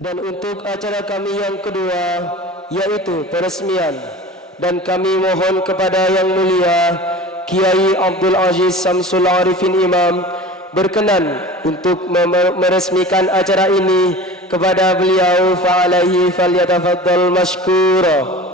Dan untuk acara kami yang kedua, yaitu peresmian, dan kami mohon kepada Yang Mulia Kiai Abdul Aziz Samsul Arifin Imam berkenan untuk meresmikan acara ini. Kepada beliau, fa'alaihi falyatafaddal mashkura.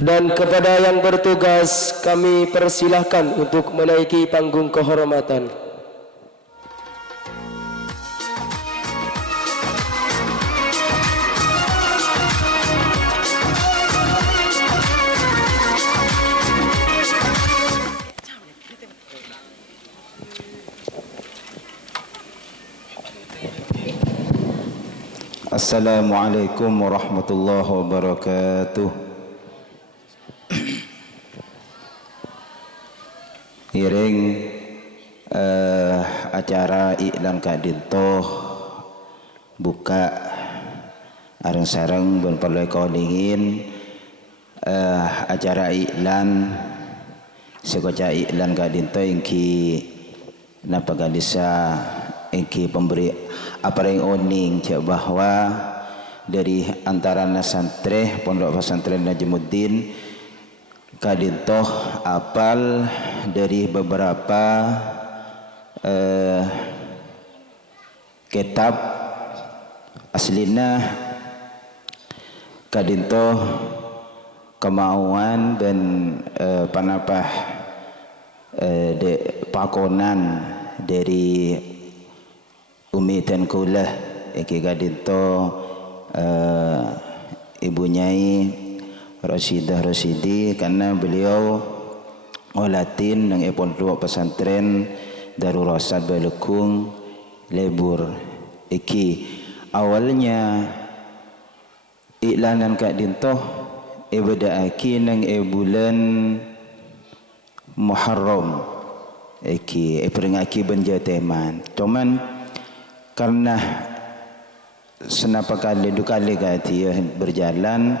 Dan kepada yang bertugas kami persilahkan untuk menaiki panggung kehormatan. Assalamualaikum warahmatullahi wabarakatuh. Iring acara iklan Kak Dinto buka areng sareng ben perlu kolingin acara iklan sekoca iklan Kak Dinto ingki napa gadisa ingki pemberi apa yang oning cak bahwa dari antara santri Pondok Pesantren Najmuddin Kak Dinto apal dari beberapa kitab aslina. Kak Dinto kemauan dan panapah pakonan dari Umi Tengkulah Kak Dinto Ibu Nyai Rashidah Rashidi, karena beliau olatin ng Pondok Pesantren Darul Rasad Balekung Lebur iki. Awalnya iklanan Kak Dinto ibadaaki ng bulan Muharram iki peringaki benjateman. Cuman karena senapa kali dua kali kati berjalan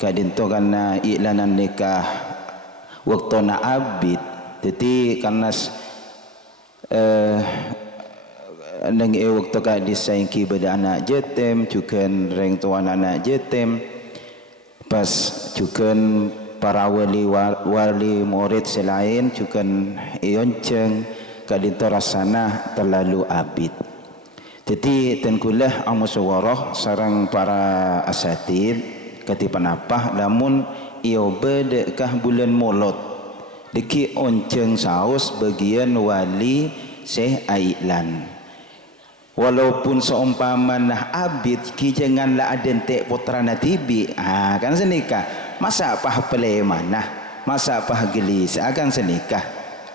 Kak Dinto karena iklanan nikah waktu na abid, jadi karena nang waktu Kak disaingki beda anak jetem juga reng tuan anak jetem pas juga para wali murid selain juga ionceng Kak Dinto rasana terlalu abid. Jadi tengkulah amusawarah sarang para asatid katipan apa namun iyo bedekah bulan molot deki onceng saus bagian wali Syekh Aiklan. Walaupun seumpama nah abid ki janganlah adentek putra natibi kan senikah masa apa pelemana masa apa gelis akan senikah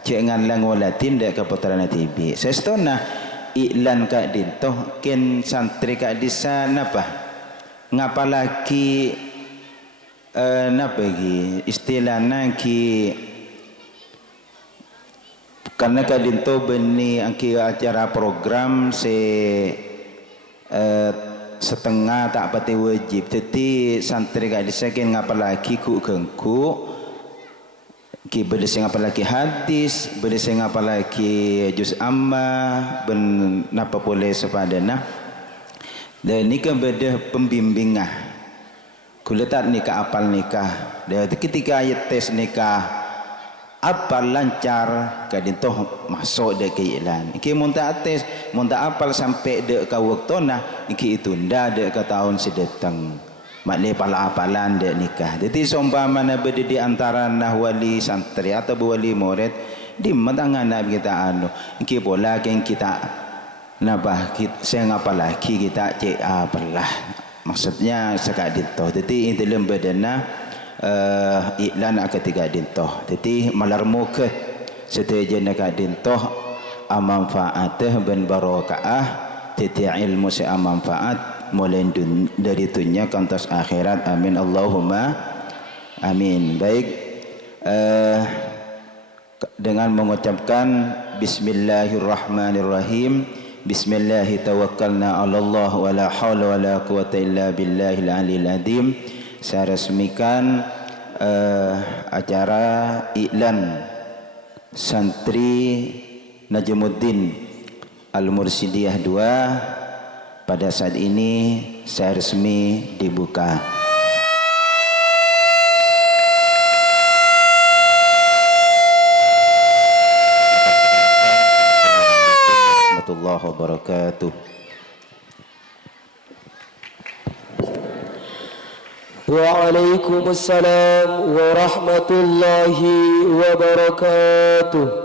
janganlah ngolatin dek ke putra natibi. Sestona iklan Kak Dinto ken santri Kak disa napa ngapalaki napa gi istilahna ki karena Kak Dinto beni angki acara program setengah tak pati wajib, jadi santri Kak disa ken ngapalaki ku gengku ki bedese ngapalaki hadis bedese ngapalaki juz amma ben napa boleh sepadana. Dan nikah beda pembimbingah kuletat nikah apal nikah dan ketika ayat tes nikah apal lancar Kak Dinto masuk dek ke iklan iki munta tes munta apal sampai dek ke waktona iki itu ndak dek ke tahun sedeteng makne pala apalan dek nikah. Jadi seumpama beda di antara nah wali santri atau wali murid di matangan kita anu iki pola ken kita nabah saya ngapalaki kita cek apalah maksudnya Kak Dinto. Jadi dalam badana iklan ketiga Dinto. Jadi malarmu ke setujuan Kak Dinto amanfaatah ben barakaah titi ilmu se amanfaat mulai dari dunia kantos akhirat. Amin Allahumma amin. Baik dengan mengucapkan Bismillahirrahmanirrahim. Bismillahi tawakkalna 'alallah wa la haula wa la quwata illa billahil aliyil azim. Saya resmikan acara iklan santri Najmuddin Al-Mursidiyah 2 pada saat ini saya resmi dibuka. Warahmatullahi wabarakatuh. Waalaikumsalam warahmatullahi wabarakatuh.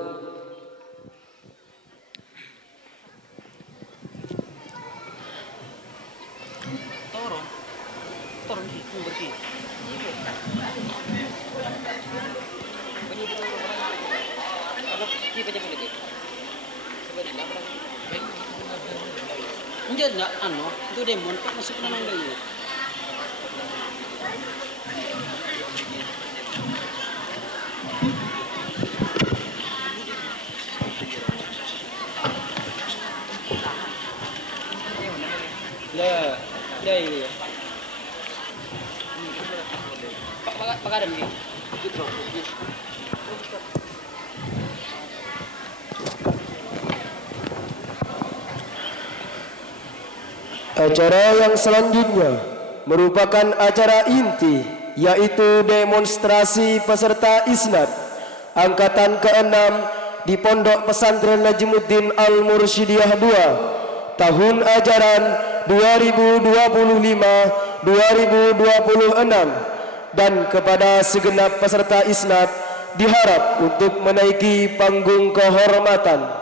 Enggak itu demon Pak masuk ke mangga ini. Ya ini ya. Pak ada nih. Acara yang selanjutnya merupakan acara inti, yaitu demonstrasi peserta isnad angkatan ke-6 di Pondok Pesantren Najmuddin Al-Mursidiyah 2 tahun ajaran 2025-2026, dan kepada segenap peserta isnad diharap untuk menaiki panggung kehormatan.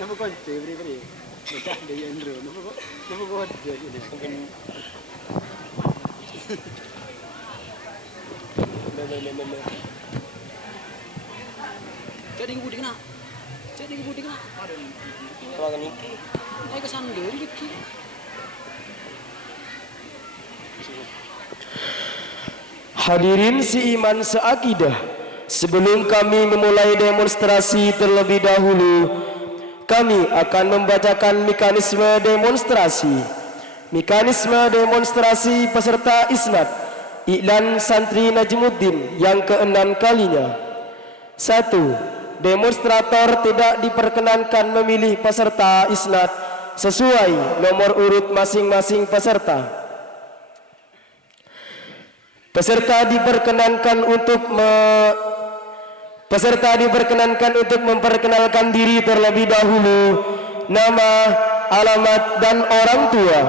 Nama kunci beri. Macam dia Andrew. Nama kunci ini. Jadi ibu dikena. Ruangan ini Naik ke sandal gitu. hadirin seiman seakidah, sebelum kami memulai demonstrasi terlebih dahulu, kami akan membacakan mekanisme demonstrasi. Mekanisme demonstrasi peserta isnad iklan santri Najmuddin yang ke-6 kalinya. 1. Demonstrator tidak diperkenankan memilih peserta isnad sesuai nomor urut masing-masing peserta. Peserta diperkenankan untuk memperkenalkan diri terlebih dahulu, nama, alamat, dan orang tua.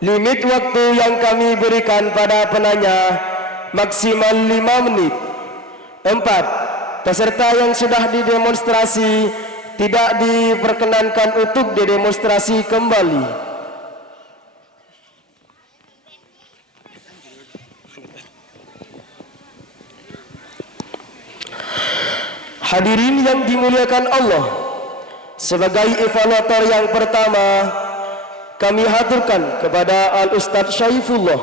Limit waktu yang kami berikan pada penanya maksimal 5 menit. 4. Peserta yang sudah didemonstrasi tidak diperkenankan untuk didemonstrasi kembali. Hadirin yang dimuliakan Allah, sebagai evaluator yang pertama, kami haturkan kepada Al-Ustadz Syaifullah.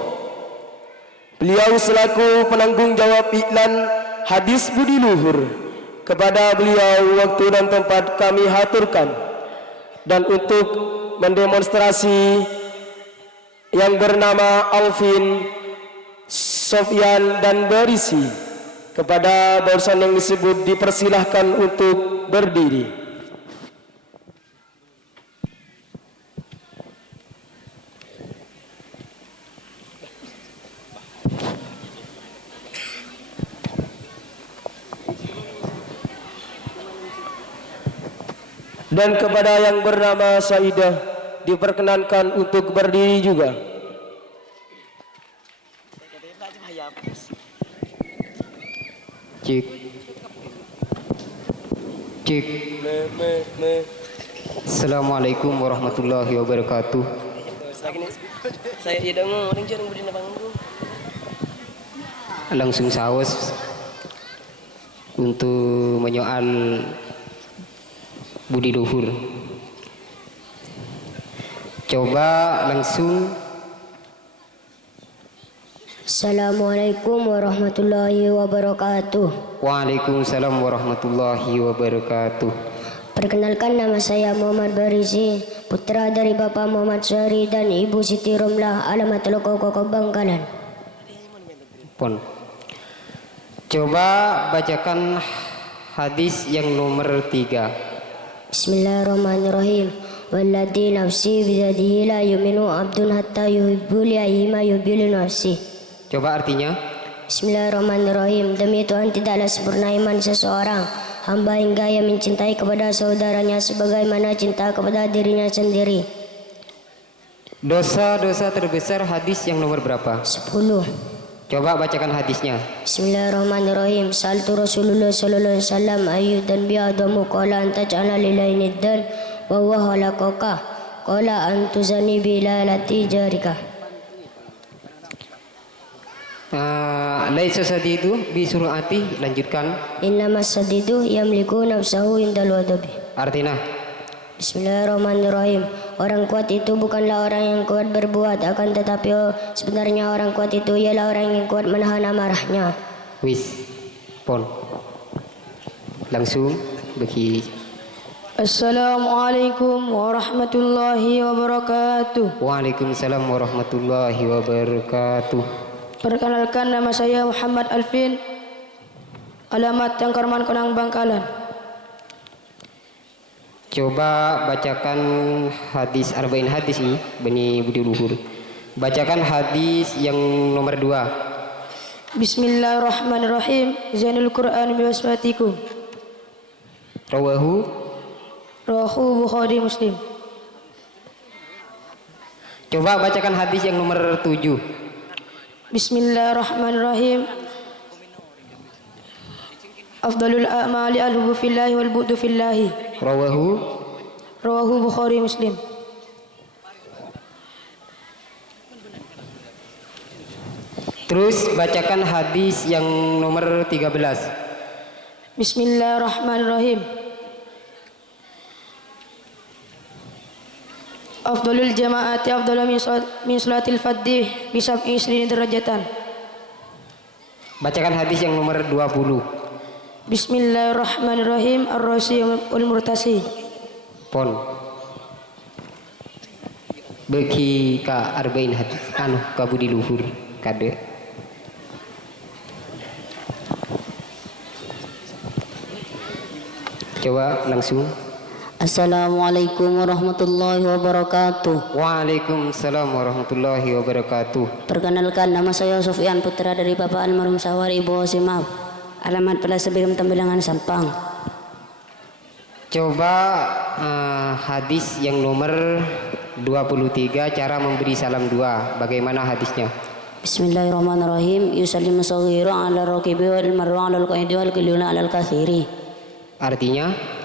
Beliau selaku penanggung jawab iklan hadis budi luhur. Kepada beliau waktu dan tempat kami haturkan. Dan untuk mendemonstrasi yang bernama Alvin, Sofyan, dan Berisi, kepada barusan yang disebut dipersilahkan untuk berdiri. Dan kepada yang bernama Saidah diperkenankan untuk berdiri juga. Cik. Cik. Assalamualaikum warahmatullahi wabarakatuh. Saya tidak mau berdiri panggung. Langsung saus untuk menyoal budi luhur. Coba langsung. Assalamualaikum warahmatullahi wabarakatuh. Waalaikumsalam warahmatullahi wabarakatuh. Perkenalkan, nama saya Muhammad Berisi, putra dari Bapak Muhammad Syari dan Ibu Siti Romlah, alamat Loko Bangkalan. Pon. Coba bacakan hadis yang nomor 3. Bismillahirrahmanirrahim. Walladzi nafsi biyadihi la yu'minu abdun hatta yuhibbu li'ayhi ma yuhibbu nafsi. Coba artinya. Bismillahirrahmanirrahim. Demi Tuhan tidaklah sempurna iman seseorang hamba hingga ia mencintai kepada saudaranya sebagaimana cinta kepada dirinya sendiri. Dosa-dosa terbesar hadis yang nomor berapa? 10. Coba bacakan hadisnya. Bismillahirrahmanirrahim. Saltu Rasulullah sallallahu alaihi wasallam ayu dan bi'adamu qala anta ja'ala lillahi niddan wa huwa khalaqaka qala antuzani bilalati jarika. Laisa sadidu bi surati, lanjutkan. Innamas sadidu yamliku nafsahu indal wadabi. Artinya. Bismillahirrahmanirrahim. Orang kuat itu bukanlah orang yang kuat berbuat, akan tetapi sebenarnya orang kuat itu ialah orang yang kuat menahan amarahnya. Wis. Pon. Langsung bagi. Assalamualaikum warahmatullahi wabarakatuh. Waalaikumsalam warahmatullahi wabarakatuh. Perkenalkan, nama saya Muhammad Alvin, alamat Tangkarman Konang Bangkalan. Coba bacakan hadis arba'in hadis ini bani budi luhur. Bacakan hadis yang nomor 2. Bismillahirrahmanirrahim. Zainul Quran biwasfatikum. Rawahu Bukhari Muslim. Coba bacakan hadis yang nomor 7. Bismillahirrahmanirrahim. Afdalul a'mali al-hubbu fillahi wal bu'du fillahi. Rawahu Bukhari Muslim. Terus bacakan hadis yang nomor 13. Bismillahirrahmanirrahim. Afdalul jama'ati afdalu min salatil fardhi bi sab'i isrin derajatan. Bacakan hadis yang nomor 20. Bismillahirrahmanirrahim. Ar-Rasi wal Murtasi. Pon. Bagi ka arba'in hadis ka budi luhur kade. Coba langsung. Assalamualaikum warahmatullahi wabarakatuh. Waalaikumsalam warahmatullahi wabarakatuh. Perkenalkan, nama saya Sofyan, putra dari Bapak almarhum Sawar Ibu Hosimah. Alamat Plaza Birim Tambilangan Sampang. Coba hadis yang nomor 23, cara memberi salam dua. Bagaimana hadisnya? Bismillahirrahmanirrahim. Yusallimu saghiru ala rakibi wal marru ala al-qaidi wal kiluna ala al-kathiri. Artinya,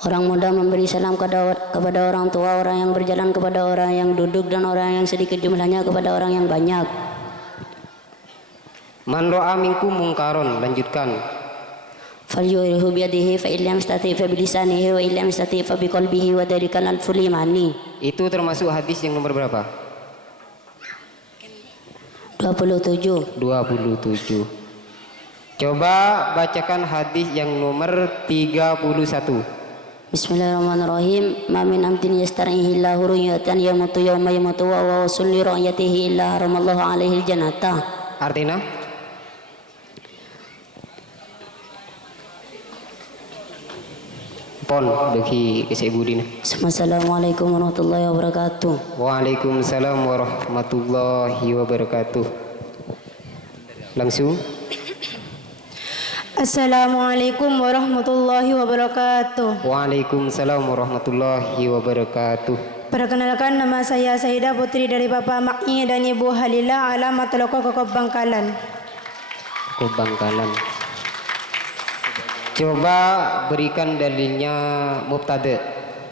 orang muda memberi salam kepada orang tua, orang yang berjalan kepada orang yang duduk, dan orang yang sedikit jumlahnya kepada orang yang banyak. man ra'a minkum mungkaron, lanjutkan. Falyurihu biyadihi fa illam yastati fa bilisanihi wa illam yastati fa biqalbihi wa dzalikal alful imani. Itu termasuk hadis yang nomor berapa? 27. 27. Coba bacakan hadis yang nomor 31. Bismillahirrahmanirrahim. Ma min amtin yastarihi Allahu ru'yatan yamutu yawma yamutu wa huwa sunni ru'yatihi illa haramallahu alaihi aljannata. Artinya? Pon bagi Kisah Ibu Dina. Assalamualaikum warahmatullahi wabarakatuh. Waalaikumsalam warahmatullahi wabarakatuh. Langsung. Assalamualaikum warahmatullahi wabarakatuh. Waalaikumsalam warahmatullahi wabarakatuh. Perkenalkan, nama saya Saidah, putri dari Bapak Mak'i dan Ibu Halila, alamat Loko Kokob Bangkalan. Bangkalan. Coba berikan dalilnya mubtada.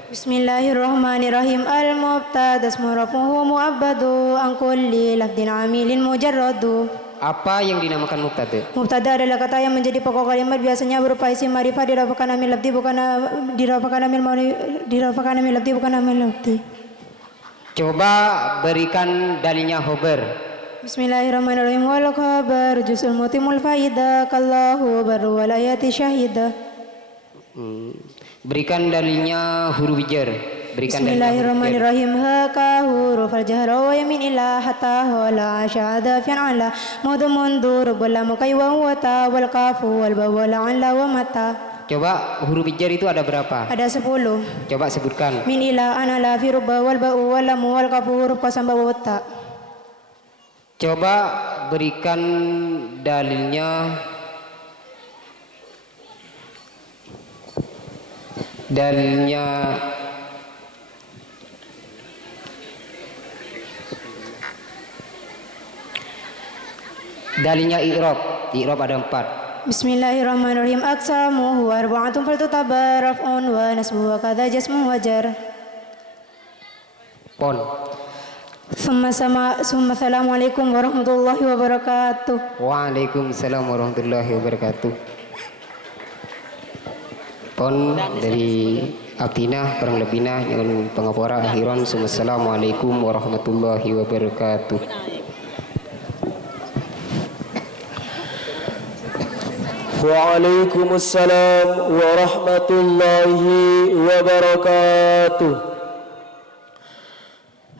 Bismillahirrahmanirrahim. Al-mubtada ismu rafuhu mu'abbadu an kulli lafdin amilin mujarradu. Apa yang dinamakan mubtada? Mubtada adalah kata yang menjadi pokok kalimat, biasanya berupa isim ma'rifah dirafakan amil lafzi bukan amil lafzi. Coba berikan dalilnya khobar. Bismillahirrahmanirrahim. Wal khabar juz'ul mutimul faida kallahu baru wal ayati syahida. Berikan dalilnya huruf jar. Berikan Bismillahirrahmanirrahim. Haka huruf al-jahra wa yamin ila hatta wala syahada fi'an ala mudu mundur bala mukai wa wata wal kafu wal bawala ala wa mata. Coba huruf jar itu ada berapa? Ada 10. Coba sebutkan. Min ila ana la fi rubba wal ba'u wal lam wal kafu huruf qasam wa wata. Coba berikan dalilnya i'rab. I'rab ada 4. Bismillahirrahmanirrahim. Aqsamu huwa arba'atun faltutabar raf'un wa nasbu wa kadza jasmu wajar. Pon. Assalamualaikum warahmatullahi wabarakatuh. Waalaikumsalam warahmatullahi wabarakatuh. Pon dari Abdina kurang lebihnya dengan pengapura akhiran. Assalamualaikum warahmatullahi wabarakatuh. Waalaikumsalam warahmatullahi wabarakatuh.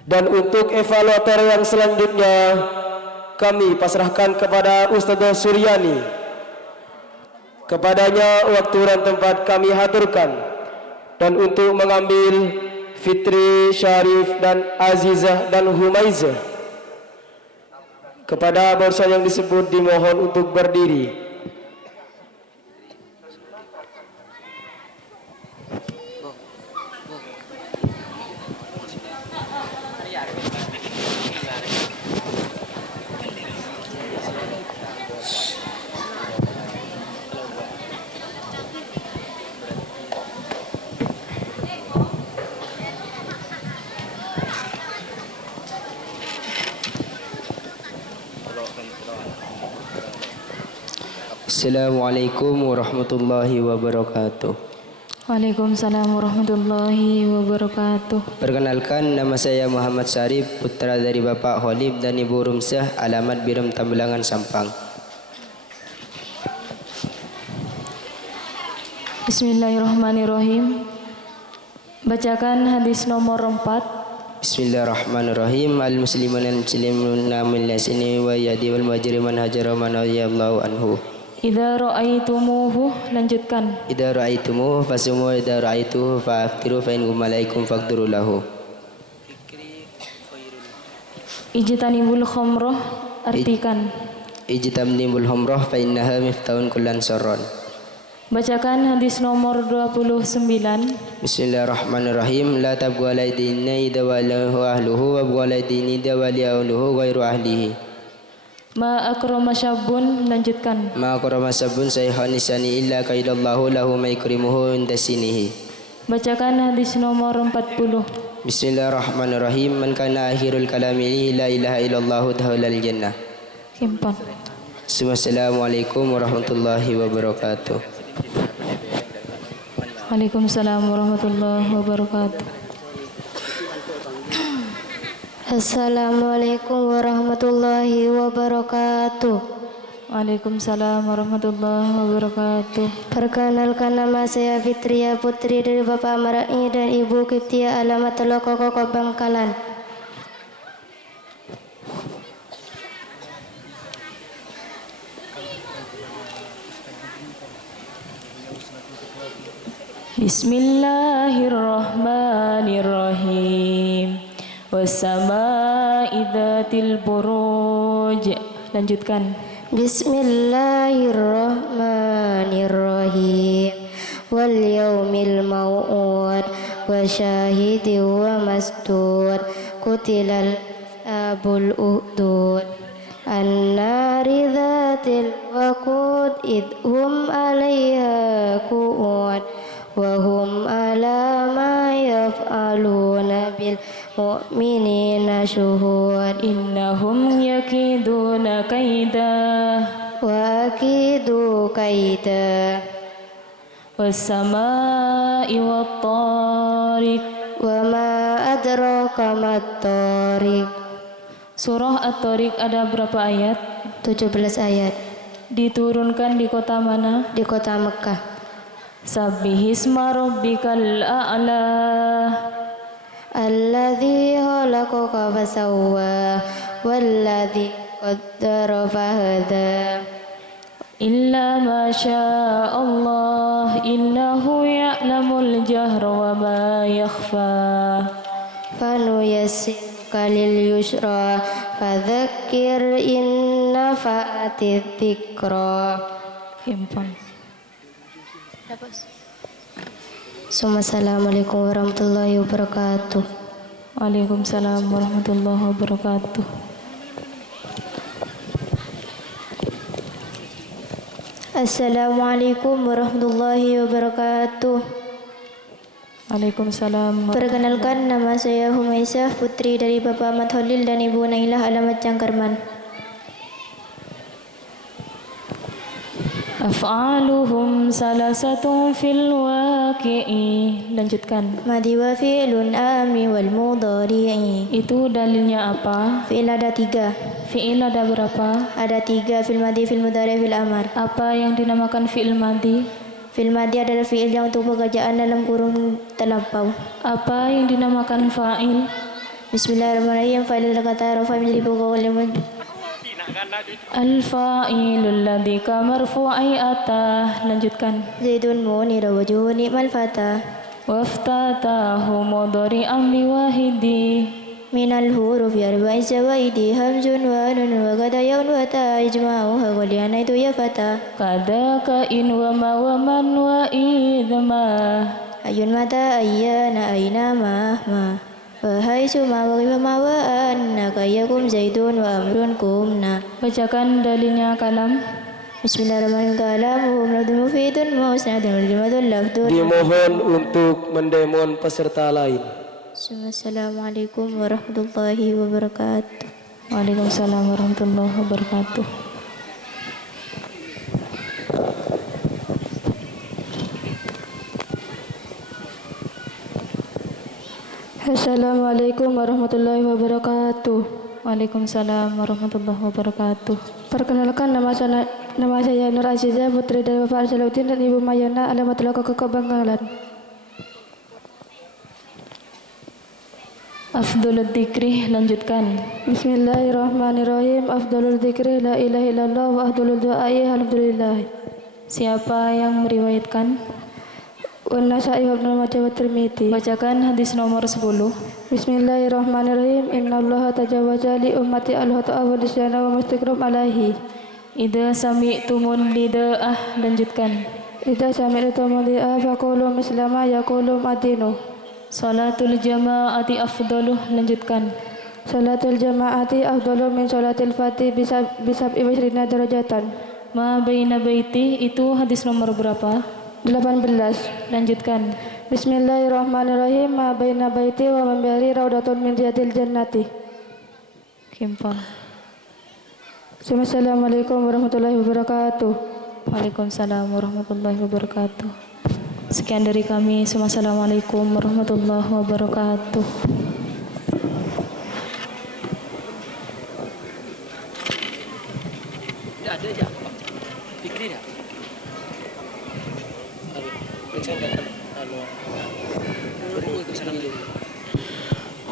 Dan untuk evaluator yang selanjutnya kami pasrahkan kepada Ustazah Suryani. Kepadanya waktu dan tempat kami haturkan. Dan untuk mengambil Fitri, Syarif dan Azizah dan Humaizah, kepada barusan yang disebut dimohon untuk berdiri. Assalamualaikum warahmatullahi wabarakatuh. Waalaikumsalam warahmatullahi wabarakatuh. Perkenalkan, nama saya Muhammad Syarif, putra dari Bapak Khalib dan Ibu Rumsah, alamat Biram Tambilangan Sampang. Bismillahirrahmanirrahim. Bacakan hadis nomor 4. Bismillahirrahmanirrahim. Al-muslimun al-muslimun min lasini wa yadi wal mujriman hajara man radiyallahu anhu. Idza ra'aitumuhu, lanjutkan. Idza ra'aitumuhu fasumu wa idza ra'aituhu fa'aftiru fa in gummalaikum faqduru lahu. Ijtanibul khamrah, artikan. Ijtanibul khamrah fa innaha miftahun kullan syarran. Bacakan hadis nomor 29. Bismillahirrahmanirrahim. La tabghu ala dini idza walahu ahluhu wa bghu ala dini idza wali ahluhu ghairu ahlihi. Ma akrama syabun, lanjutkan. Ma qarama sabun sayhan nisani illa qaidallahu lahu ma ikrimuhu inda sinihi. Bacakan hadis nomor 40. Bismillahirrahmanirrahim. Man kana akhirul kalami la ilaha illallah dahulal jannah. Simpan. Assalamualaikum warahmatullahi wabarakatuh. Waalaikumsalam warahmatullahi wabarakatuh. Assalamualaikum warahmatullahi wabarakatuh. Waalaikumsalam warahmatullahi wabarakatuh. Perkenalkan, nama saya Fitria, putri dari Bapak Marai dan Ibu Kiptia, alamat Teloko Koko Bangkalan. Bismillahirrahmanirrahim. Wassama'i dzatil buruj. Lanjutkan. Bismillahirrahmanirrahim. Wal yaumil mau'ud wa syahidi wa masdud. Kutilal abul uhdud. An-nari dzatil waqud idhum 'alaiha qu'ud wa hum 'ala ma yaf'aluna bil mu'minina syuhud. Innahum yakiduna kaida Wa akidu kaida. wassama'i wattariq. Wa ma adraka mat-tariq. Surah At-Tariq ada berapa ayat? 17 ayat. Diturunkan di kota mana? Di kota Mekah. Sabbihisma rabbikal a'la. Alladzi khalaqa fasawwa walladzi qaddara fahada. Illa ma syaa Allah innahu ya'lamul jahra wa ma yakhfa. Fanuyassiruka lil yusra fadzakir in nafa'ati dzikra. Himpun. Assalamualaikum warahmatullahi wabarakatuh. Waalaikumsalam warahmatullahi wabarakatuh. Assalamualaikum warahmatullahi wabarakatuh. Waalaikumsalam. Perkenalkan, nama saya Humaisah, putri dari Bapak Ahmad Khalil dan Ibu Nailah, alamat Cangkarman. Af'aluhum salasatun fil waqi'i. Lanjutkan. Madi wa fi'lun ami wal mudhari'i. Itu dalilnya apa? Fi'il ada 3. Fi'il ada berapa? Ada 3, fil madi, fil mudhari, fil amar. Apa yang dinamakan fi'il madi? Fil madi adalah fi'il yang untuk pekerjaan dalam kurung terlampau. Apa yang dinamakan fa'il? Bismillahirrahmanirrahim. Fa'il adalah kata rafa' menjadi pokok kalimat. Al-fa'ilul ladzi ka marfu'i atah. Lanjutkan. Zaidun munira wajhu ni'mal fata. Waftatahu mudhari'an biwahidi. Minal huruf arba'in zawaidi hamzun wa nun wa qad yaun wa ta ijma'uha wa liana itu ya fata. Kadaka in wa ma wa man wa idma. Ayun mata ayyana aina ma. Wahai suma wa ma wa anna kayakum zaidun wa amrun kumna. Bacakan dalilnya kalam. Bismillahirrahmanirrahim. Kalamu mufradun mufidun musnadun limadul lafdun. Dimohon untuk mendemon peserta lain. Assalamualaikum warahmatullahi wabarakatuh. Waalaikumsalam warahmatullahi wabarakatuh. Assalamualaikum warahmatullahi wabarakatuh. Waalaikumsalam warahmatullahi wabarakatuh. Perkenalkan, nama saya Nur Azizah, putri dari Bapak Arsaluddin dan Ibu Mayana, alamat Teloko Koko Bangkalan. Afdolul dzikri, lanjutkan. Bismillahirrahmanirrahim. Afdalul dzikri la ilaha illallah wa afdalul du'ai alhamdulillah. Siapa yang meriwayatkan? Wan Nasa'i wa Ibnu Majah wa Tirmidzi. Bacakan hadis nomor 10. Bismillahirrahmanirrahim. Innallaha tajawaza li ummati al-khata'a wa nisyana wa mastakrum alaihi. Idza sami'tumul lida'ah, lanjutkan. Idza sami'tum li'a faqulu mislama yaqulu madinu. Salatul jama'ati afdaluh, lanjutkan. Salatul jama'ati afdalu min salatil fati bisab'i wasrina darajatan. Ma baina baiti, itu hadis nomor berapa? 18. Lanjutkan. Bismillahirrahmanirrahim. Ma baina baiti wa mambari raudatun min riyadil jannati. Kimpang. Assalamualaikum warahmatullahi wabarakatuh. Waalaikumsalam warahmatullahi wabarakatuh. Sekian dari kami. Assalamualaikum warahmatullahi wabarakatuh.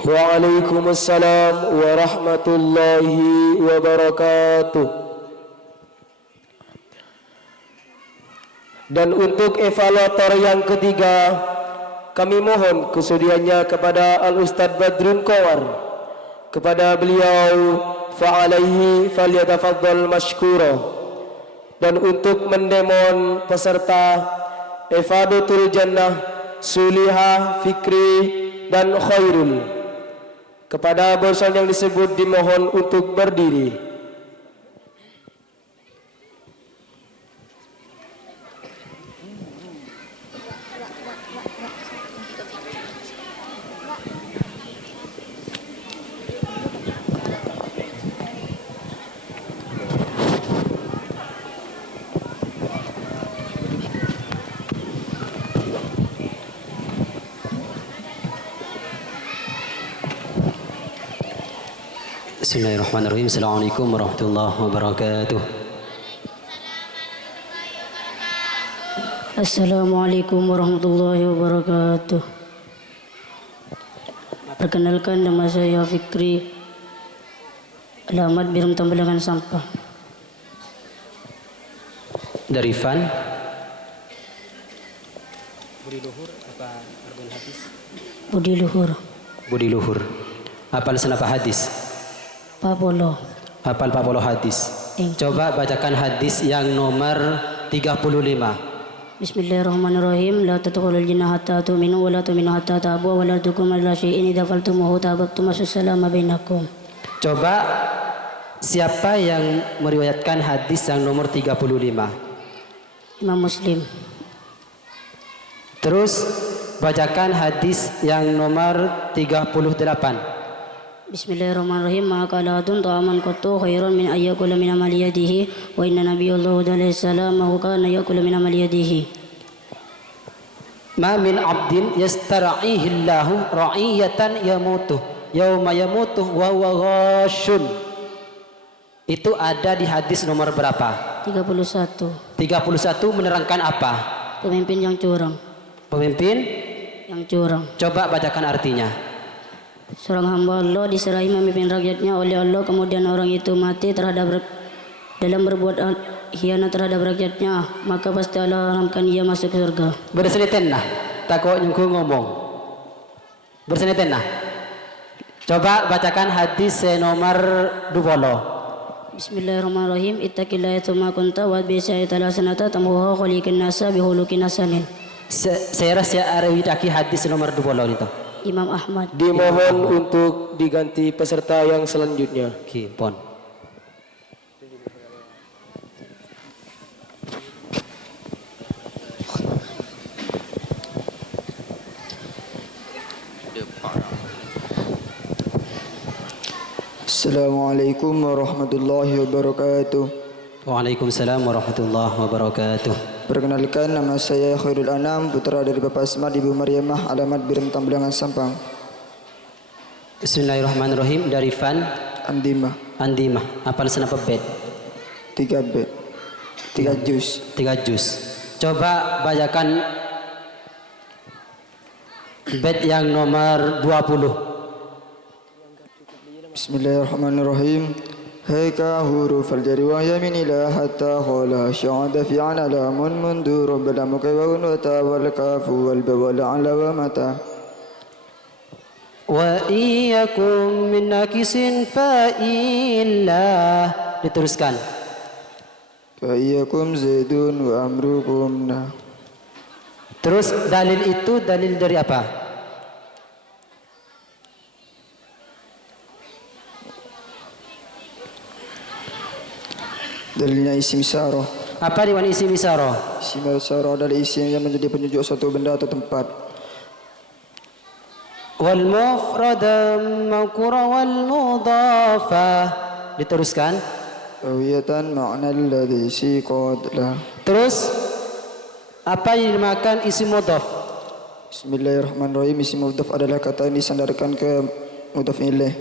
Waalaikumsalam warahmatullahi wabarakatuh. Dan untuk evaluator yang ketiga, kami mohon kesudiannya kepada Al-Ustadz Badrun Qawar. Kepada beliau, fa'alaihi falyatafaddal mashkura. Dan untuk mendemon peserta Ifadatul Jannah, Sulihah, Fikri, dan Khairul. Kepada bosan yang disebut dimohon untuk berdiri. Bismillahirrahmanirrahim. Assalamualaikum warahmatullahi wabarakatuh. Assalamualaikum warahmatullahi wabarakatuh. Perkenalkan, nama saya Fikri, alamat Birum Tambelangan Sampang. Dari Fan. Budi Luhur. Budi Luhur. Hafal senapa hadis? Papolo. Hafal 40 hadis. Coba bacakan hadis yang nomor 35. Bismillahirrahmanirrahim. La tadkhulul jannah hatta tu'minu wa la tu'minu hatta ta'bu wa la tukum ala syai'in idza faltumuhu tabatum assalamu bainakum. Coba siapa yang meriwayatkan hadis yang nomor 35? Imam Muslim. Terus bacakan hadis yang nomor 38. Bismillahirrahmanirrahim. Maka ladun ta'aman qattu khairan min ayyakula min amali yadihi wa inna nabiyallahu alaihi salam wa kana yakula min amali yadihi. Ma min abdin yastar'ihi Allahu ra'iyatan yamutu yauma yamutu wa huwa ghashun. Itu ada di hadis nomor berapa? 31. 31 menerangkan apa? Pemimpin yang curang. Pemimpin yang curang. Coba bacakan artinya. Seorang hamba Allah diserahi memimpin rakyatnya oleh Allah, kemudian orang itu mati dalam berbuat khianat terhadap rakyatnya, maka pasti Allah haramkan ia masuk surga. Berseniten nah, takut nyungku ngomong. Berseniten nah. Coba bacakan hadis nomor 20. Bismillahirrahmanirrahim. Ittaqillaha tsumma kunta wa bi sayyidil hasanata tamhuha khaliqin nasa bi khuluqin hasanin. Saya rasa arawidaki hadis nomor 20 itu. Imam Ahmad. Dimohon untuk diganti peserta yang selanjutnya. Oke, pon. Assalamualaikum warahmatullahi wabarakatuh. Waalaikumsalam warahmatullahi wabarakatuh. Perkenalkan, nama saya Khairul Anam, putra dari Bapak Asmad Ibu Maryamah, alamat Birum Tambelangan Sampang. Bismillahirrahmanirrahim. Dari Fan. Andimah. Andimah. Apal senapa bed? 3 bed. 3 juz. 3 juz. Coba bacakan bed yang nomor 20. Bismillahirrahmanirrahim. Haka huruf al-jari wa hiya min ila hatta khala sya'ada fi ala lamun mundur bala mukawwin wa ta wal kafu wal ba wal ala wa mata. Wa iyyakum min nakisin fa illah. Diteruskan. Fa iyyakum zaidun wa amrukum na. Terus dalil itu dalil dari apa? Dalilnya isim isyarah. Apa dengan isim isyarah? Isim isyarah adalah isim yang menjadi penunjuk suatu benda atau tempat. Wal mufrada maqura wal mudafa. Diteruskan. Awiyatan ma'na alladhi siqad la. Terus apa yang dimakan isim mudhaf? Bismillahirrahmanirrahim. Isim mudhaf adalah kata yang disandarkan ke mudhaf ilaih.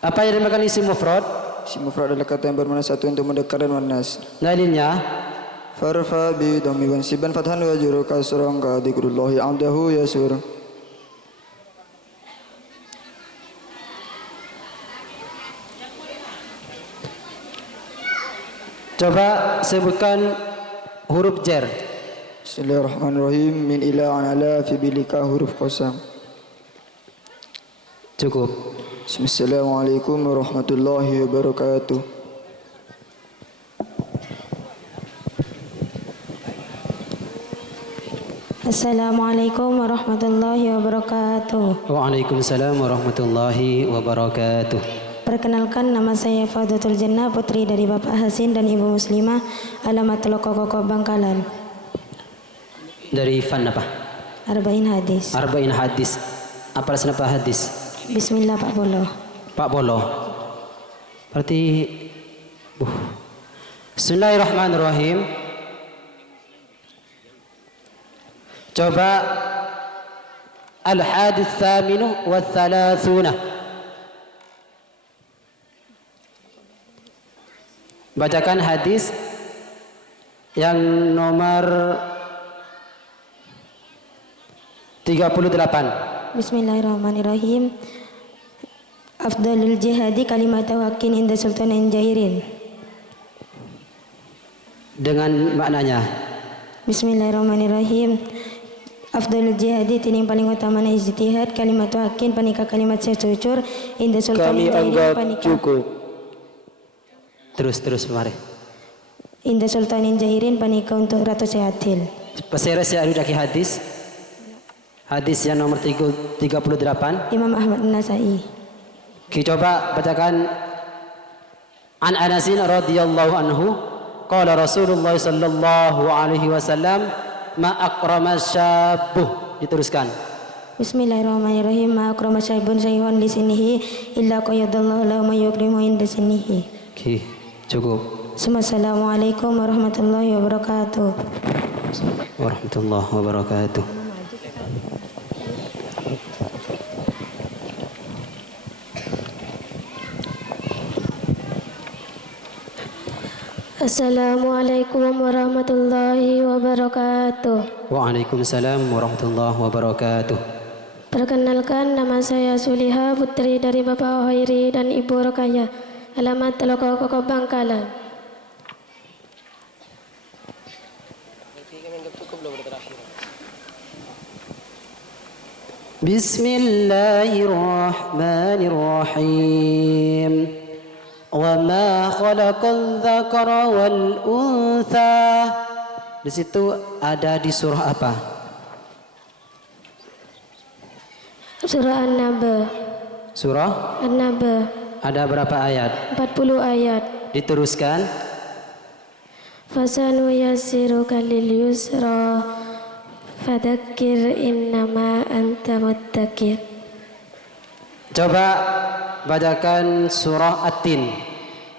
Apa yang dimakan isim mufrad? Isim mufrad adalah kata yang bermakna satu untuk mendekar dan muannas. Dalilnya Farfa bi dhammi wa siban fathan wa juru kasran ka dzikrullahi 'abdahu yasur. coba sebutkan huruf jar. Bismillahirrahmanirrahim. Min ila an ala fi bilika huruf qasam. Cukup. Assalamualaikum warahmatullahi wabarakatuh. Assalamualaikum warahmatullahi wabarakatuh. Waalaikumsalam warahmatullahi wabarakatuh. Perkenalkan, nama saya Fadatul Jannah, putri dari Bapak Hasin dan Ibu Muslimah, alamat Lokokoko Bangkalan. Dari fan apa? Arba'in hadis. Arba'in hadis. Apa apa hadis? Bismillah Pak Bolo. Pak Bolo. Berarti Bismillahirrahmanirrahim. Coba Al-Hadis Thaminu wa Thalathuna. Bacakan hadis yang nomor 38. Bismillahirrahmanirrahim. Afdalul jihadi kalimatu haqqin inda sultanin jairin. Dengan maknanya. Bismillahirrahmanirrahim. Afdalul jihadi tining paling utama na ijtihad kalimatu haqqin panika kalimat secucur inda sultanin Kami jairin anggap panika. cukup. Terus mari. Inda sultanin jairin panika untuk Ratu Sehatil. Pasirah saya adu daki hadis. Hadis yang nomor 38. Imam Ahmad Nasai. Kita coba bacakan An Anasin radhiyallahu anhu qala Rasulullah sallallahu alaihi wasallam ma akrama syabuh. Diteruskan. Bismillahirrahmanirrahim. Ma akrama syaibun sayhun di sinihi illa qayadallahu lahu ma yukrimu inda sinihi. Oke, cukup. Assalamualaikum warahmatullahi wabarakatuh. Warahmatullahi wabarakatuh. Assalamualaikum warahmatullahi wabarakatuh. Waalaikumsalam warahmatullahi wabarakatuh. Perkenalkan, nama saya Suliha, putri dari Bapak Hoiri dan Ibu Rokaya. Alamat Lokokoko Bangkalan. Bismillahirrahmanirrahim. وَمَا خَلَقَ الذَّكَرَ وَالْأُنْثَى. Di situ ada di surah apa? Surah An-Naba. Surah An-Naba. ada berapa ayat? 40 ayat. Diteruskan. Fasanu yassiruka lil yusra fadzakir innama anta mudzakir. Coba Bacakan surah At-Tin.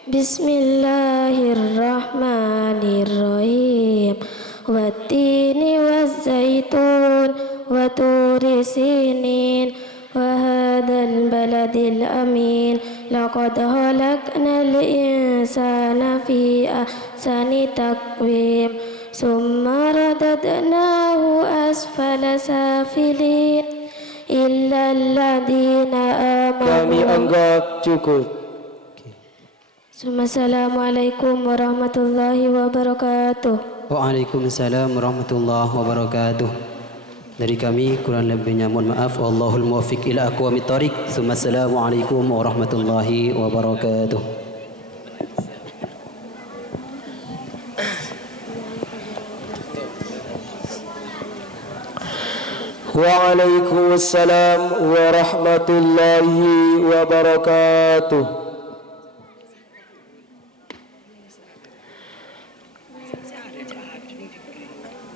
Bismillahirrahmanirrahim. Wattini wazzaitun wa turi sinin wa hadzal baladil amin. Laqad khalaqnal insana fi ahsani taqwim. Summa radadnahu asfala safilin. إلا الذين Kami آمنوا. anggap cukup. Assalamualaikum warahmatullahi wabarakatuh. Waalaikumsalam warahmatullahi wabarakatuh. Dari kami kurang lebihnya mohon maaf. Wallahul muwaffiq ila aqwamit thoriq. Assalamualaikum warahmatullahi wabarakatuh. Waalaikumsalam warahmatullahi wabarakatuh.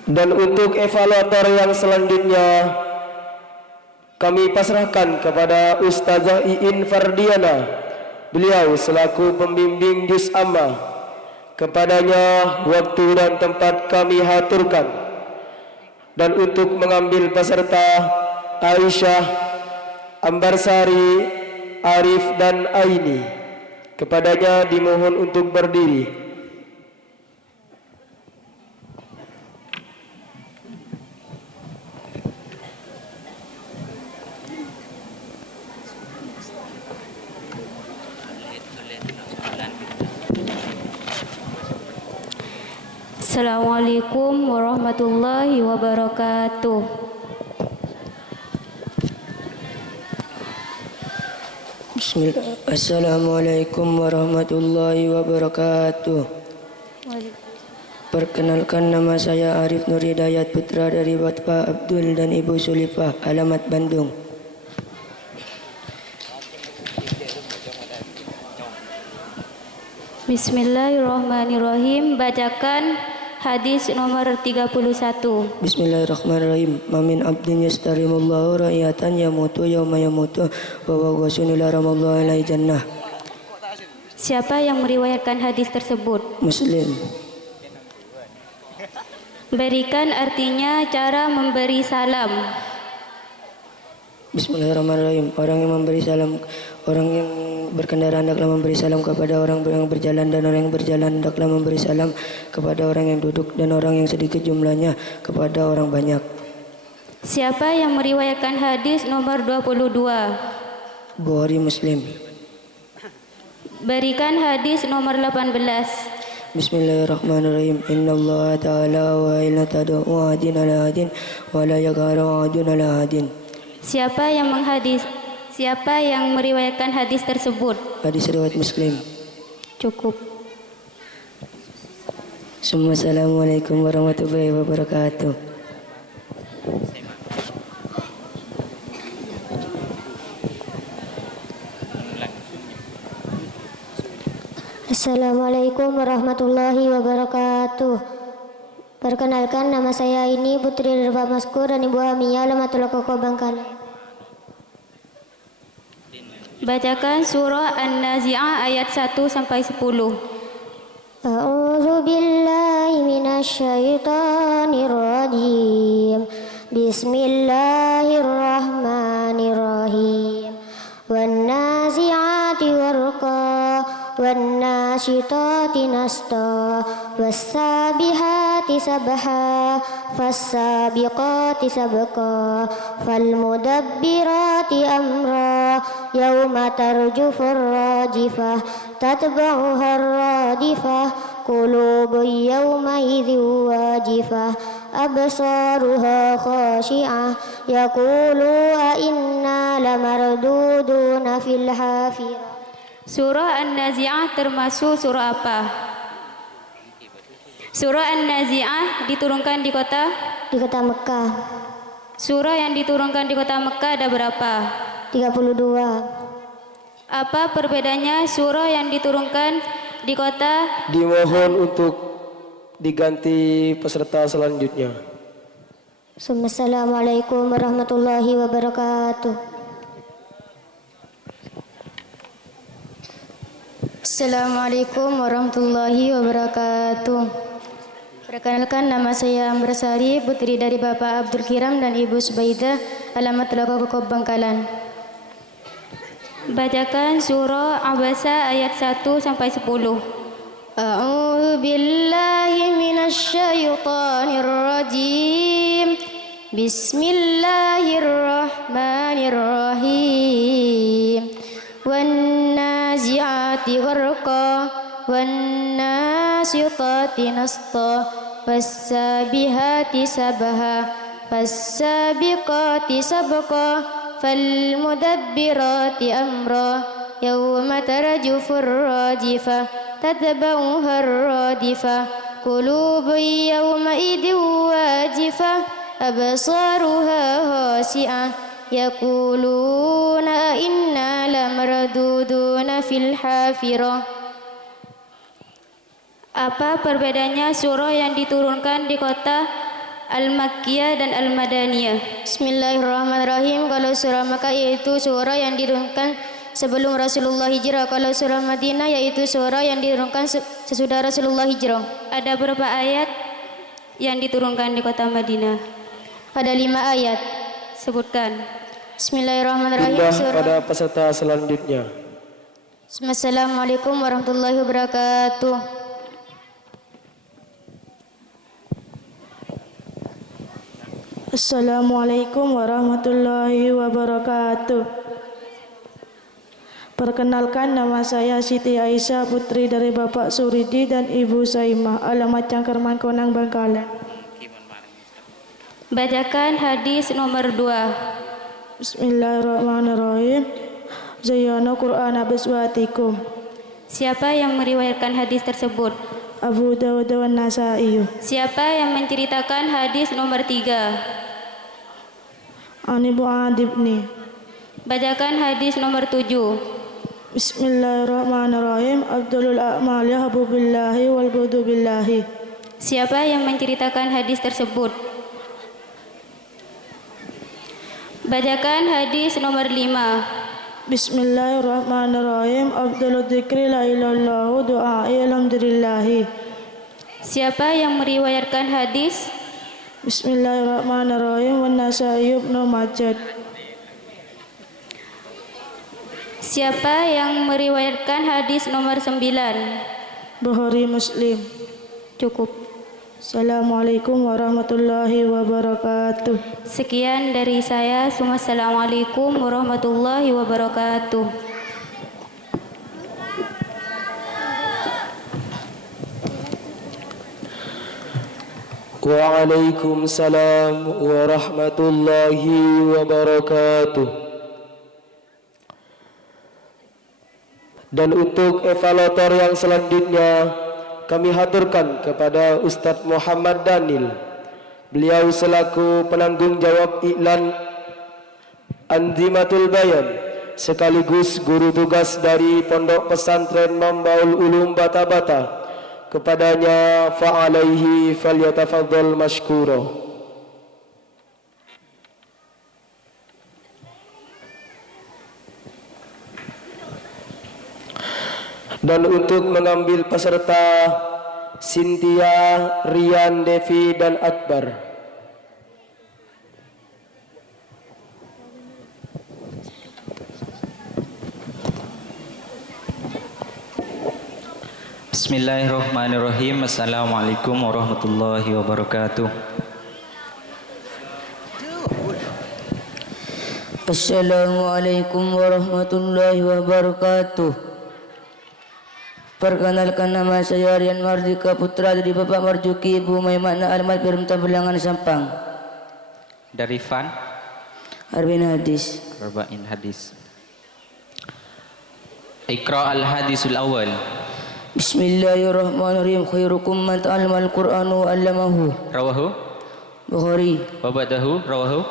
Dan untuk evaluator yang selanjutnya kami pasrahkan kepada Ustazah Iin Fardiana. Beliau selaku pembimbing juz amma. Kepadanya waktu dan tempat kami haturkan. Dan untuk mengambil peserta Aisyah, Ambarsari, Arif dan Aini, kepadanya dimohon untuk berdiri. Assalamualaikum warahmatullahi wabarakatuh. Bismillah. Assalamualaikum warahmatullahi wabarakatuh. Perkenalkan, nama saya Arif Nur Hidayat, putra dari Bapak Abdul dan Ibu Sulifah, alamat Bandung. Bismillahirrahmanirrahim. Bacakan hadis nomor 31. Bismillahirrahmanirrahim. Mamin abdin yastarimullahu ra'iyatan yamutu yawma yamutu wa wasun ila ramallahu alaihi jannah. Siapa yang meriwayatkan hadis tersebut? Muslim. Berikan artinya cara memberi salam. Bismillahirrahmanirrahim. Orang yang memberi salam, orang yang berkendaraan hendaklah memberi salam kepada orang yang berjalan, dan orang yang berjalan hendaklah memberi salam kepada orang yang duduk, dan orang yang sedikit jumlahnya kepada orang banyak. Siapa yang meriwayatkan hadis nomor 22? Bukhari, Muslim. Berikan hadis nomor 18. Bismillahirrahmanirrahim. Innallaha ta'ala wa ila tad'u adin ala adin wa la yagharu adun ala adin. Siapa yang meriwayatkan hadis tersebut? Hadis riwayat Muslim. Cukup. Assalamualaikum warahmatullahi wabarakatuh. Assalamualaikum warahmatullahi wabarakatuh. Perkenalkan, nama saya ini Putri dari Pak Maskur dan Ibu Amiyah, Lamatul Koko Bangkalan. Bacakan surah An-Nazi'ah ayat 1 sampai 10. A'udzu billahi minasyaitonir rajim. Bismillahirrahmanirrahim. Wan-nazi'ati warqa, wan-nasyitati nasta, was-sabihati sabha, fas-sabiqati sabqa, fal-mudabbirati amra, yauma tarjufur rajifah, tatba'uha ar-radifah, qulubun yawma idzin wajifah, absaruha khashi'ah, yaqulu a inna lamarduduna fil hafirah. Surah An-Nazi'ah termasuk surah apa? Surah An-Nazi'ah diturunkan di kota? Di kota Mekah. Surah yang diturunkan di kota Mekah ada berapa? 32. Apa perbedaannya surah yang diturunkan di kota? Dimohon untuk diganti peserta selanjutnya. Assalamualaikum warahmatullahi wabarakatuh. Assalamualaikum warahmatullahi wabarakatuh. Perkenalkan, nama saya Ambarsari, putri dari Bapak Abdul Kiram dan Ibu Subaidah, alamat Koko Bangkalan. Bacakan surah Abasa ayat 1 sampai 10. A'udzu billahi minasyaitonir rajim. Bismillahirrahmanirrahim. الرحمن الرحيم والنازعات غرقا والناشطات نشطا فالسابحات سبحا فالسابقات سبقا فالمدبرات أمرا يوم ترجف الراجفة تتبعها الرادفة قلوب يومئذ واجفة أبصارها خاشعة يقولون أئنا لمردودون في الحافرة. Apa perbedaannya surah yang diturunkan di kota Al-Makkiyah dan Al-Madaniyah? Bismillahirrahmanirrahim. Kalau surah Makkah yaitu surah yang diturunkan sebelum Rasulullah hijrah. Kalau surah Madinah yaitu surah yang diturunkan sesudah Rasulullah hijrah. Ada berapa ayat yang diturunkan di kota Madinah? Ada 5 ayat. Sebutkan. Bismillahirrahmanirrahim. Pindah pada peserta selanjutnya. Assalamualaikum warahmatullahi wabarakatuh. Assalamualaikum warahmatullahi wabarakatuh. Perkenalkan, nama saya Siti Aisyah, putri dari Bapak Suridi dan Ibu Saimah, alamat Cangkerman Konang, Bangkalan. Bacakan hadis nomor 2. Bismillahirrahmanirrahim. Zayyana Qur'ana biswatikum. Siapa yang meriwayatkan hadis tersebut? Abu Dawud wa Nasa'i. Siapa yang menceritakan hadis nomor 3? Ani Mu'adz ibni. Bacakan hadis nomor 7. Bismillahirrahmanirrahim. Abdulul a'mal yahbu billahi wal budu billahi. Siapa yang menceritakan hadis tersebut? Bacakan hadis nomor 5. Bismillahirrahmanirrahim. Abdul dzikri la ilaha illallah du'ai alhamdulillah. Siapa yang meriwayatkan hadis? Bismillahirrahmanirrahim. Wan Nasa'i ibnu Majah. Siapa yang meriwayatkan hadis nomor 9? Bukhari Muslim. Cukup. Assalamualaikum warahmatullahi wabarakatuh. Sekian dari saya. Assalamualaikum warahmatullahi wabarakatuh. Waalaikumsalam warahmatullahi wabarakatuh. Dan untuk evaluator yang selanjutnya kami haturkan kepada Ustadz Muhammad Danil. Beliau selaku penanggung jawab iklan Anzimatul Bayan sekaligus guru tugas dari Pondok Pesantren Mambaul Ulum Bata-Bata. Kepadanya fa'alaihi falyatafadhal mashkura. Dan untuk mengambil peserta Cynthia, Rian, Devi dan Akbar. Bismillahirrahmanirrahim. Assalamualaikum warahmatullahi wabarakatuh. Assalamualaikum warahmatullahi wabarakatuh. Perkenalkan, nama saya Rian Mardika, putra dari Bapak Marjuki, Ibu Maimana, alamat Perumta Belangan, Sampang. Dari Fan Arba'in Hadis. Arba'in Hadis. Iqra al-hadisul awal. Bismillahirrahmanirrahim. Khairukum man ta'allama al-Qur'ana wa 'allamahu. Rawahu Bukhari. wa ba'dahu rawahu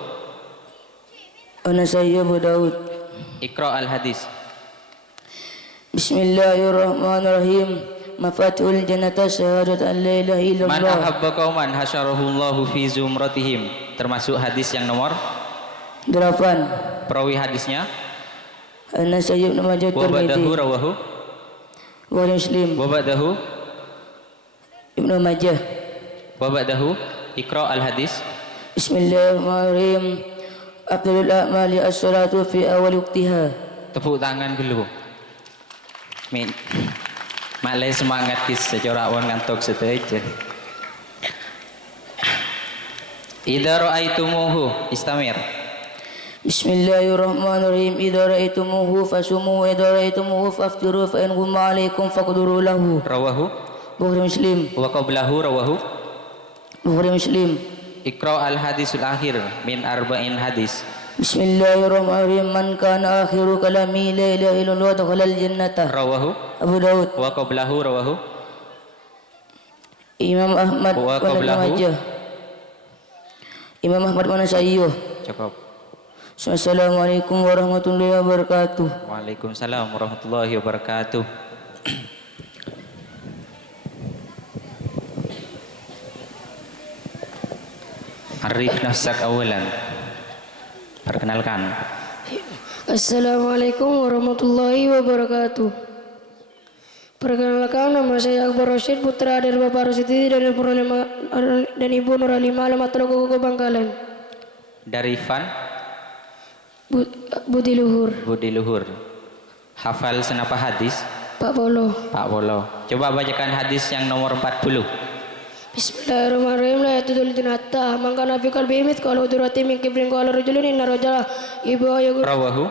An-Nasa'i, Abu Dawud. Iqra al-hadis. Bismillahirrahmanirrahim. Mafatihul jannata syahadat an la ilaha illallah. Man ahabba qauman hasyarahullahu fi zumratihim. Termasuk hadis yang nomor 8. perawi hadisnya. An-Nasa'i, Ibnu Majah, Wa ba'dahu Tirmidzi. rawahu Bukhari, Muslim. wa ba'dahu Ibnu Majah. wa ba'dahu Iqra al-hadis. Bismillahirrahmanirrahim. Afdalul a'mali as-salatu fi awal waqtiha. Tepuk tangan dulu. Min. Malai semangat kis secara awan ngantuk seteja. Idza ra'aitumuhu istamir. Bismillahirrahmanirrahim. Idza ra'aitumuhu fasumu wa idza ra'aitumuhu faftiru fa in ghumma 'alaikum faqduru lahu. Rawahu Bukhari Muslim. wa qablahu rawahu. Bukhari Muslim. Iqra al hadisul akhir min arba'in hadis. Bismillahirrahmanirrahim. Man kana akhiru kalami la ilaha illallah dakhala al-jannata. Rawahu Abu Daud. wa qablahu rawahu. Imam Ahmad Wa wa Ibnu qablahu. Majah. Imam Ahmad wa Nasa'i. Cukup. Assalamualaikum warahmatullahi wabarakatuh. Waalaikumsalam warahmatullahi wabarakatuh. Arif nafsak awalan. Perkenalkan. Assalamualaikum warahmatullahi wabarakatuh. Perkenalkan, nama saya Akbar Rashid, putra dari Bapak Rasidi dan Ibu Nurhalimah, alamat Teluk Bangkalan. Dari Van Budi Luhur. Budi Luhur. Hafal senapa hadis? Pak Polo. Pak Polo. Coba bacakan hadis yang nomor 40. Bismillahirrahmanirrahim. La yatudul dinata. Mangka nabi kalbi imit kalau durati min kibrin kalau rajulun inna rajala ibu ayagur. Rawahu.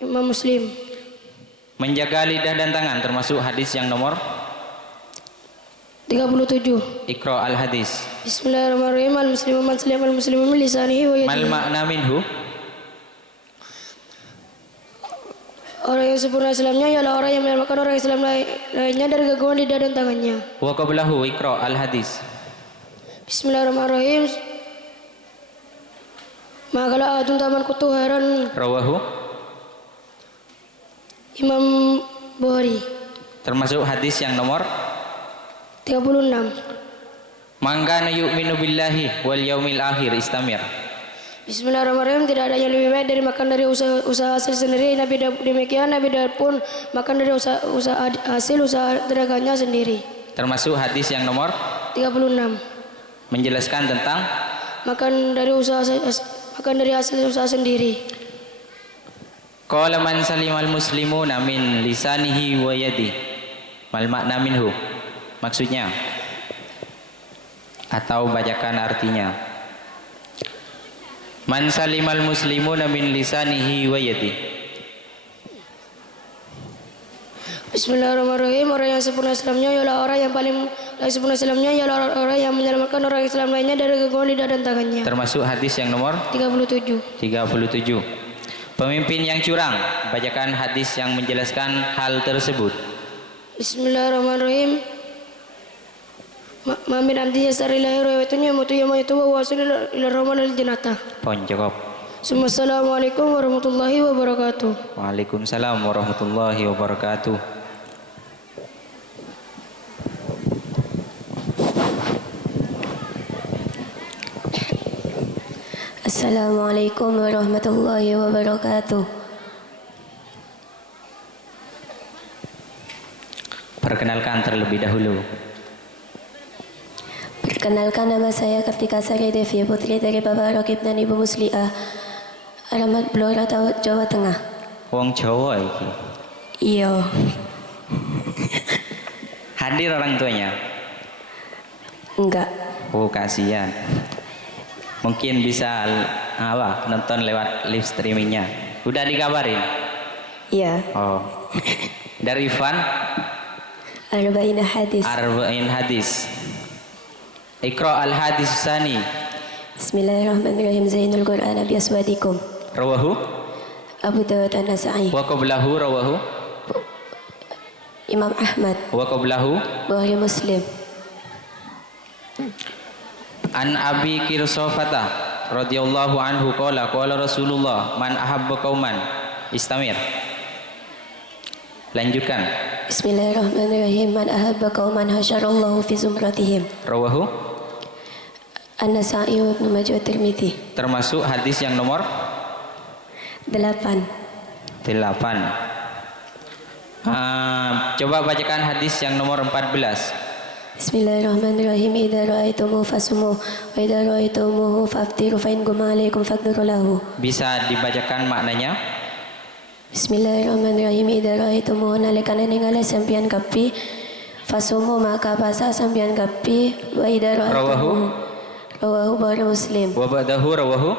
Imam Muslim. Menjaga lidah dan tangan termasuk hadis yang nomor 37. Iqra al hadis. Bismillahirrahmanirrahim. Al muslimu man salima al muslimu min lisanihi wa Mal yadihi. makna minhu? Orang yang sempurna Islamnya ialah orang yang menyelamatkan orang Islam lainnya dari gangguan lidah dan tangannya. Wa qablahu iqra al hadis. Bismillahirrahmanirrahim. Makalah adun taman kutu heran. Rawahu. Imam Bukhari. Termasuk hadis yang nomor 36. Mangkana yu'minu billahi wal yaumil akhir istamir. Bismillahirrahmanirrahim. Tidak ada yang lebih baik dari makan dari usaha hasil sendiri. Nabi demikian Nabi Daud pun makan dari hasil usaha tenaganya sendiri. Termasuk hadis yang nomor 36. menjelaskan tentang Makan dari hasil usaha sendiri. qala man salimal muslimuna min lisanihi wa yadi. Mal makna minhu? Maksudnya atau bacakan artinya. Man salimal muslimuna min lisanihi wa yadi. Bismillahirrahmanirrahim. Orang yang sempurna Islamnya ialah orang yang paling sempurna Islamnya ialah orang yang menyelamatkan orang Islam lainnya dari gangguan lidah dan tangannya. Termasuk hadis yang nomor 37. 37. Pemimpin yang curang. Bacakan hadis yang menjelaskan hal tersebut. Bismillahirrahmanirrahim. Mamin abdi yasarillahi rawatunya mutu yamaitu wa wasul ila rahman al jannata. Pon cukup. Assalamualaikum warahmatullahi wabarakatuh. Waalaikumsalam warahmatullahi wabarakatuh. Assalamualaikum warahmatullahi wabarakatuh. Perkenalkan terlebih dahulu. Perkenalkan, nama saya Kartika Sari Devi, putri dari Bapak Rokib dan Ibu Musliah, alamat Blora, Jawa Tengah. Wong Jawa iki. Iya. Hadir orang tuanya? Enggak. Oh, kasihan. Mungkin bisa nonton lewat live streamingnya. Udah dikabarin? Iya. Oh. Dari Van? Arba'in hadis. Arba'in hadis. Iqra al hadis sani. Bismillahirrahmanirrahim. Zainul Quran abi aswadikum. Rawahu Abu Dawud an-Nasa'i. wa qablahu rawahu Imam Ahmad. wa qablahu Bukhari Muslim. an Abi Kirsofata radhiyallahu anhu qala qala Rasulullah man ahabba qauman istamir. Lanjutkan. Bismillahirrahmanirrahim. Man ahabba qauman hasyarallahu fi zumratihim. Rawahu An-Nasa'i wa Ibnu Majah wa Tirmidzi. termasuk hadis yang nomor 8. 8. Coba bacakan hadis yang nomor 14. Bismillahirrahmanirrahim. Idza ra'aitumuhu fasumu wa idza ra'aitumuhu faftiru fa in gumma 'alaikum faqdiru lahu. Bisa dibacakan maknanya? Bismillahirrahmanirrahim. Idza ra'aitumuhu nalikana ningali sampeyan kapi fasumu maka basa sampeyan kapi wa idza ra'aitumuhu. Rawahu Bukhari Muslim. Wa ba'dahu rawahu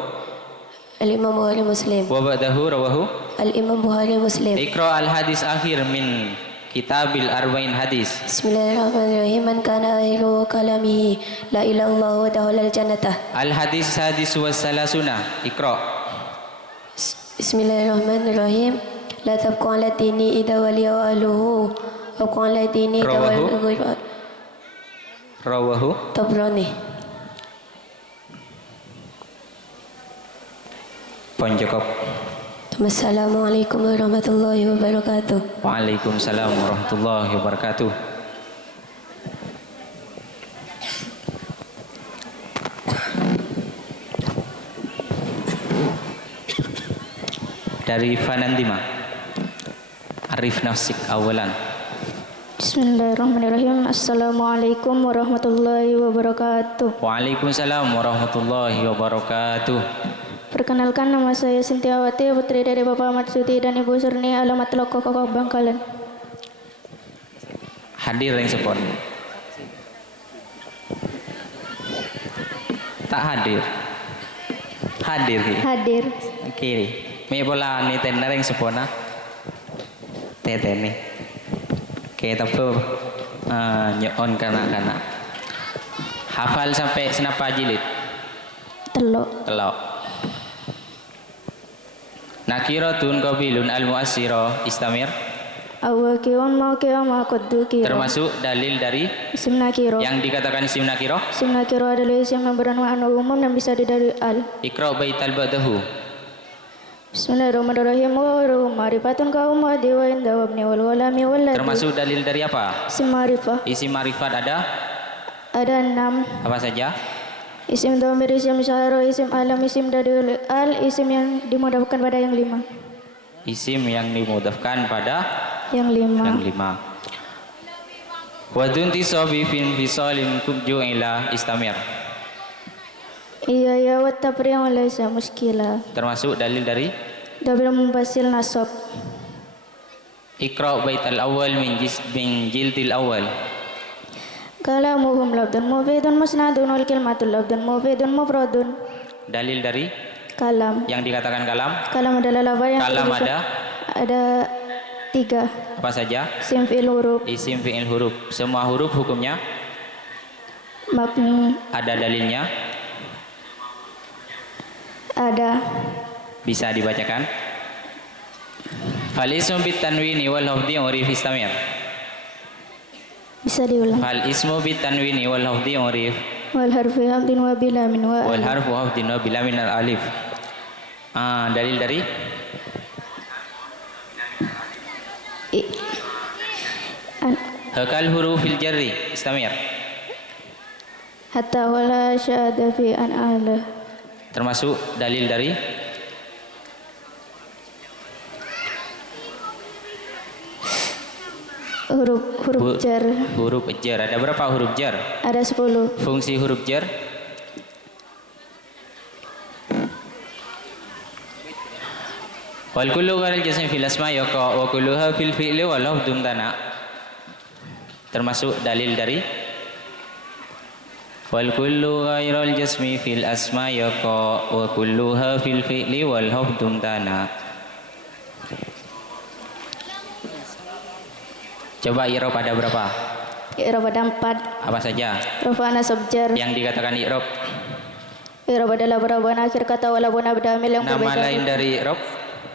Al-Imam Bukhari Muslim. Wa ba'dahu rawahu. Al-Imam Bukhari Muslim. Iqra al-hadis akhir min kitabil arba'in hadis. Bismillahirrahmanirrahim. Man kana akhiru kalamihi la ilaha illallah wa ta'ala al-jannata. Al-hadis hadis wa salasuna. Iqra. Bismillahirrahmanirrahim. La tabqa ala dini idha waliya wa ahluhu wa tabqa ala dini idha waliya Rawahu. Tabrani. Pon cukup. Assalamualaikum warahmatullahi wabarakatuh. Waalaikumsalam warahmatullahi wabarakatuh. Dari Fanandima. Arif nafsik awalan. Bismillahirrahmanirrahim. Assalamualaikum warahmatullahi wabarakatuh. Waalaikumsalam warahmatullahi wabarakatuh. Perkenalkan, nama saya Sintiawati, putri dari Bapak Ahmad Suti dan Ibu Surni, alamat Loko Kokok Bangkalan. Hadir yang sepon. Tak hadir. Hadir. Hadir. Oke. Me bola ni tenar yang sepona. Tete ni. Oke, tapi nyon kanak-kanak. Hafal sampai senapa jilid? Telok. Telok. Nakiratun qabilun al-mu'assira istamir. Awakiun maukiun maqaddu kira. Termasuk dalil dari Isim nakiro. yang dikatakan isim nakiro. Isim nakiro adalah isim yang bermakna umum dan bisa didari al. Iqra baital ba'dahu. Bismillahirrahmanirrahim. Wa ma'rifatun kaum wa diwa inda wabni wal walami wal ladhi. Termasuk dalil dari apa? Isim ma'rifah. Isim ma'rifat ada? Ada 6. Apa saja? Isim dhamir, isim syahro, isim alam, isim dadul al, isim yang dimudahkan pada yang 5. Isim yang dimudahkan pada yang 5. Yang 5. Wa duntisabi fin fisalin kubju ila istamir. Iya ya wa tapriyang laisa muskila. Termasuk dalil dari Dhamir mubasil nasab. Iqra baital awal min jildil awal. Kalamuhum labdun mufidun musnadun wal kalimatul labdun mufidun mufradun. Dalil dari kalam. Yang dikatakan kalam? Kalam adalah lafaz yang kalam ada 3. Apa saja? Isim fi'il huruf. Isim fi'il huruf. Semua huruf hukumnya mabni. Ada dalilnya? Ada. Bisa dibacakan? Fal ismu bit tanwini wal hafdhi urif istamir. Bisa diulang. Fal ismu bit tanwini wal hafdhi urif. Wal harfi hafdhin wa bila min wa. Wal harfu hafdhin wa bila min al alif. Dalil dari Hakal hurufil jarri istamir. Hatta wala syahada fi an ala. Termasuk dalil dari huruf jar. Huruf jar. Ada berapa huruf jar? Ada 10. Fungsi huruf jar? Wal kullu ghairil jazmi fil asma yaqa wa kulluha fil fi'li wa lafdun tana. Termasuk dalil dari wal kullu ghairil jazmi fil asma yaqa wa kulluha fil fi'li wal lafdun tana. Coba i'rab ada berapa? I'rab ada 4. Apa saja? Rafa nasab jar. Yang dikatakan i'rab. I'rab adalah perubahan akhir kata walaupun abdamil yang berbeda. Nama lain dari i'rab?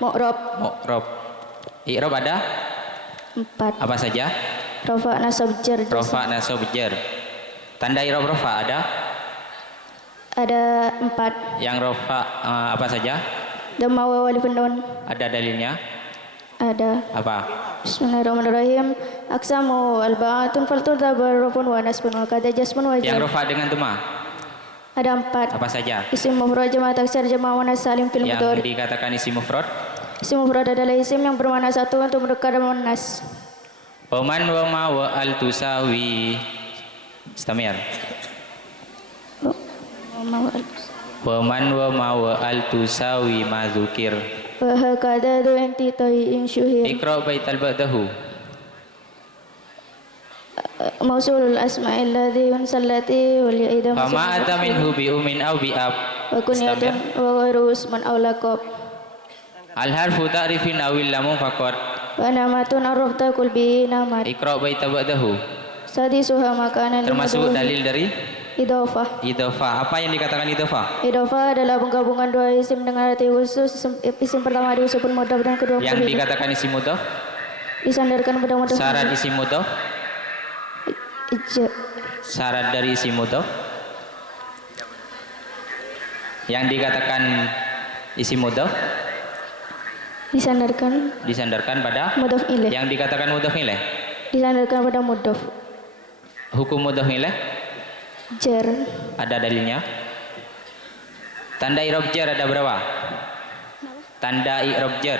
Mu'rab. Mu'rab. I'rab ada 4. Apa saja? Rafa nasab jar. Rafa nasab jar. Tanda i'rab rafa ada? Ada 4. Yang rafa apa saja? Dhamma wa alif nun. Ada dalilnya? Ada. Apa? Bismillahirrahmanirrahim. Aksamu alba'atun faltudzabar rafun wa nasbun wa kada jasmun wa Yang rafa dengan dhamma? Ada 4. Apa saja? Isim mufrad jama' taksir jama' muannas salim fil mudhari. Yang dikatakan isim mufrad? Isim mufrad adalah isim yang bermakna satu untuk mudzakkar dan muannas. Wa man wa ma wa al tusawi istamir. Wa man wa ma wa al tusawi ma dzukir. Wa hakadha du intitai in syuhir. Iqra baital ba'dahu. Mausulul asma'il ladzi unsallati wal idam. Fama ata minhu bi umin aw bi ab. wa kunyatun wa ghairu isman aw laqab. Al harfu ta'rifin awil lamu faqat. Wa namatun arrafta kul bi namat. Iqra baita ba'dahu. Sadisuha makanan Termasuk dalil dari idhofah. idhofah. Apa yang dikatakan idhofah? Idhofah adalah penggabungan dua isim dengan arti khusus. Isim pertama disebut mudhaf dan kedua Yang mudhaf. dikatakan isim mudhaf? Disandarkan pada mudhaf. Syarat isim mudhaf? Ija. Syarat dari isim mudhaf? Yang dikatakan isim mudhaf disandarkan pada mudhaf ilaih. yang dikatakan mudhaf ilaih. Disandarkan pada mudhaf. Hukum mudhaf ilaih Jar. ada dalilnya. Tanda i'rab jar ada berapa? Tanda i'rab jar.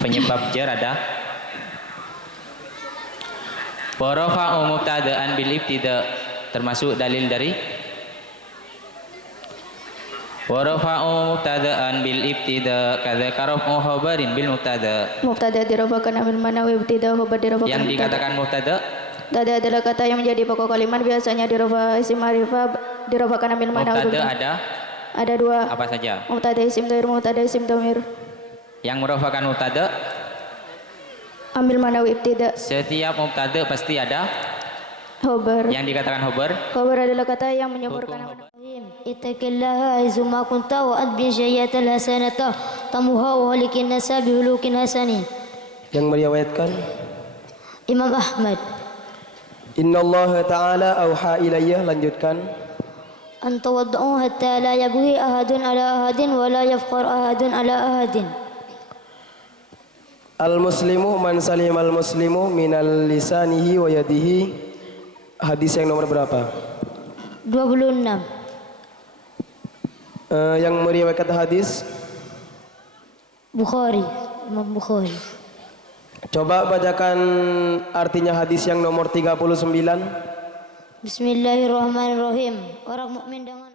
Penyebab jar ada. Wa rafa'u mubtada'an bil ibtida, termasuk dalil dari wa rafa'u mubtada'an bil ibtida kadza karaf'u khabarin bil mubtada. Mubtada dirafa'kan amil manawi ibtida khabar dirafa'kan. Yang dikatakan mubtada Mubtada adalah kata yang menjadi pokok kalimat, biasanya dirafa isim ma'rifah dirafa'kan amil manawi. mubtada ada dua. apa saja? Mubtada isim dhamir, mubtada isim dhamir. Yang merupakan mubtada Amil manawi ibtida. setiap mubtada pasti ada Khabar. yang dikatakan khabar. Khabar adalah kata yang menyuburkan amil. ittaqillaha aizuma kunta wa adbi sayyatal hasanata tamuha wa halikin nasa bihulukin hasanin. Yang meriwayatkan Imam Ahmad. Innallaha ta'ala auha ilayya, lanjutkan. An tawadda'u hatta la yabghi ahadun ala ahadin wa la yafqar ahadun ala ahadin. Al-muslimu man salimal muslimu minal lisanihi wa yadihi. Hadis yang nomor berapa? 26. Yang meriwayatkan hadis Bukhari, Imam Bukhari. coba bacakan artinya hadis yang nomor 39. Bismillahirrahmanirrahim. Orang mukmin dengan